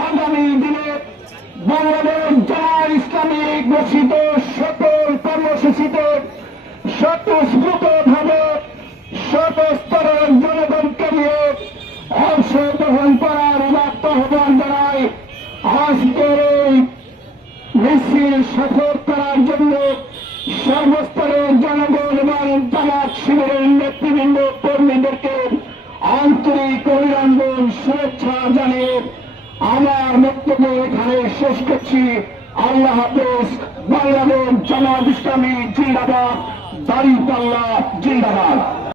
আগামী দিনে বাংলাদেশ জামায়াত ইসলামী ঘোষিত সকল কর্মসূচিতে স্বতঃস্ফূর্তভাবে সর্বস্তরের জনগণকে নিয়ে অংশগ্রহণ করার আহ্বান জানাই। আজকের এই মিছিল সফল করার জন্য সর্বস্তরের জনগণ এবং জামায়াত শিবিরের নেতৃবৃন্দ কর্মীদেরকে আন্তরিক অভিনন্দন শুভেচ্ছা জানিয়ে আমার বক্তব্য এখানে শেষ করছি। আল্লাহ হাফেজ। বাংলাদেশ জামায়াত ইসলামী জিন্দাবাদ, দাঁড়িপাল্লা জিন্দাবাদ।